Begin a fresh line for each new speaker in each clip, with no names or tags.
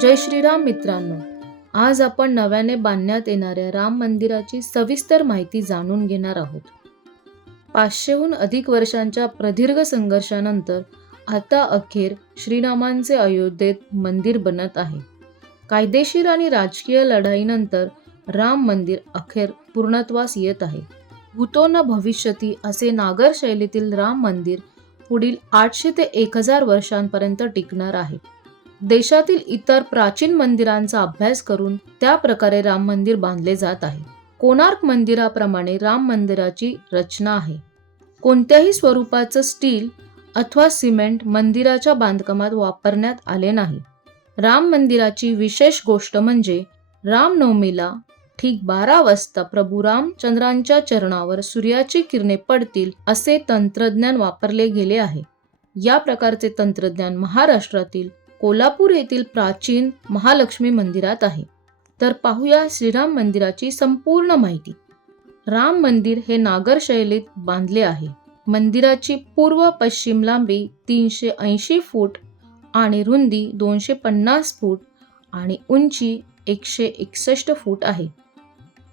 जय श्रीराम मित्रांनो. आज आपण नव्याने बांधण्यात येणाऱ्या राम मंदिराची सविस्तर माहिती जाणून घेणार आहोत. पाचशेहून अधिक वर्षांच्या प्रदीर्घ संघर्षानंतर आता अखेर श्रीरामांचे अयोध्येत मंदिर बनत आहे. कायदेशीर आणि राजकीय लढाईनंतर राम मंदिर अखेर पूर्णत्वास येत आहे. भूतो न भविष्यती असे नागर शैलीतील राम मंदिर पुढील आठशे ते एक हजार वर्षांपर्यंत टिकणार आहे. देशातील इतर प्राचीन मंदिरांचा अभ्यास करून त्या प्रकारे राम मंदिर बांधले जात आहे. कोणार्क मंदिराप्रमाणे राम मंदिराची रचना आहे. कोणत्याही स्वरूपाचं स्टील अथवा सिमेंट मंदिराच्या बांधकामात वापरण्यात आले नाही. राम मंदिराची विशेष गोष्ट म्हणजे रामनवमीला ठीक बारा वाजता प्रभू रामचंद्रांच्या चरणावर सूर्याची किरणे पडतील असे तंत्रज्ञान वापरले गेले आहे. या प्रकारचे तंत्रज्ञान महाराष्ट्रातील कोल्हापूर येथील प्राचीन महालक्ष्मी मंदिरात आहे. तर पाहूया श्रीराम मंदिराची संपूर्ण माहिती. राम मंदिर हे नागर शैलीत बांधले आहे. मंदिराची पूर्व पश्चिम लांबी तीनशे ऐंशी फूट आणि रुंदी दोनशे पन्नास फूट आणि उंची एकशे एकसष्ट फूट आहे.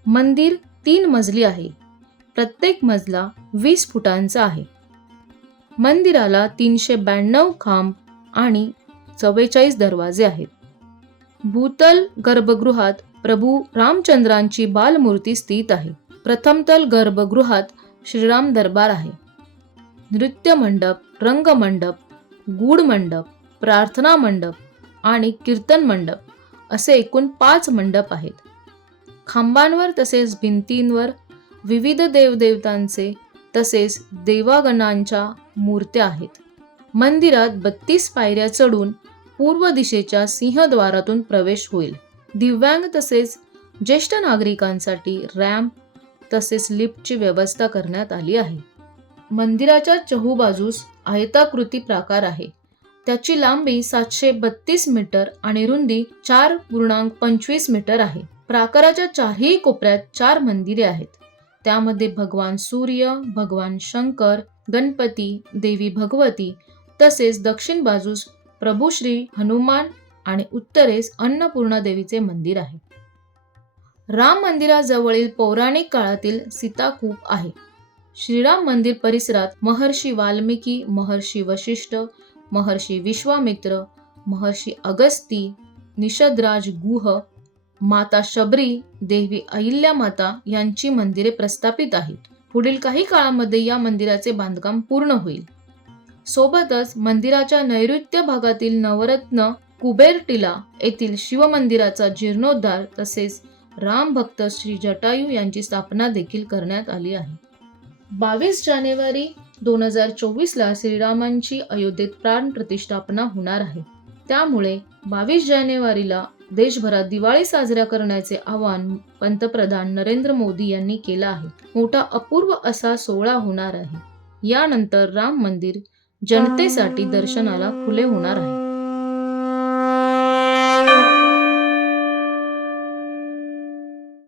मंदिर तीन मजली आहे. प्रत्येक मजला वीस फुटांचा आहे. मंदिराला तीनशे ब्याण्णव खांब आणि चव्वेचाळीस दरवाजे आहेत. भूतल गर्भगृहात प्रभू रामचंद्रांची बालमूर्ती स्थित आहे. प्रथमतल गर्भगृहात श्रीराम दरबार आहे. नृत्य मंडप रंगमंडप गूढ मंडप प्रार्थना मंडप आणि कीर्तन मंडप असे एकूण पाच मंडप आहेत. खांबांवर तसेच भिंतींवर विविध देवदेवतांचे तसेच देवागणांच्या मूर्त्या आहेत. मंदिरात बत्तीस पायऱ्या चढून पूर्व दिशेच्या सिंहद्वारातून प्रवेश होईल. दिव्यांग तसेच ज्येष्ठ नागरिकांसाठी रॅम्प तसेच लिफ्टची व्यवस्था करण्यात आली आहे. मंदिराच्या चहूबाजूस आयताकृती प्राकार आहे. त्याची लांबी सातशे बत्तीस मीटर आणि रुंदी चार पूर्णांक पंचवीस मीटर आहे. प्राकाराच्या चारही कोपऱ्यात चार मंदिरे आहेत. त्यामध्ये भगवान सूर्य भगवान शंकर गणपती देवी भगवती तसेच दक्षिण बाजूस प्रभू श्री हनुमान आणि उत्तरेस अन्नपूर्णा देवीचे मंदिर आहे. राम मंदिराजवळील पौराणिक काळातील सीताकूप आहे. श्रीराम मंदिर परिसरात महर्षी वाल्मिकी महर्षी वशिष्ठ महर्षी विश्वामित्र महर्षी अगस्ती निषदराज गुह माता शबरी देवी अहिल्या माता यांची मंदिरे प्रस्थापित आहेत. पुढील काही काळामध्ये या मंदिराचे बांधकाम पूर्ण होईल. सोबतच मंदिराच्या नैऋत्य भागातील नवरत्न कुबेर टिला येथील शिवमंदिराचा जीर्णोद्धार तसेच राम भक्त श्री जटायू यांची स्थापना देखील करण्यात आली आहे. बावीस जानेवारी दोन हजार चोवीसला श्रीरामांची अयोध्येत प्राण प्रतिष्ठापना होणार आहे. त्यामुळे बावीस जानेवारीला देशभरात दिवाळी साजरा करण्याचे आवाहन पंतप्रधान नरेंद्र मोदी यांनी केलं आहे. मोठा अपूर्व असा सोहळा होणार आहे. यानंतर राम मंदिर जनतेसाठी दर्शनाला खुले होणार आहे.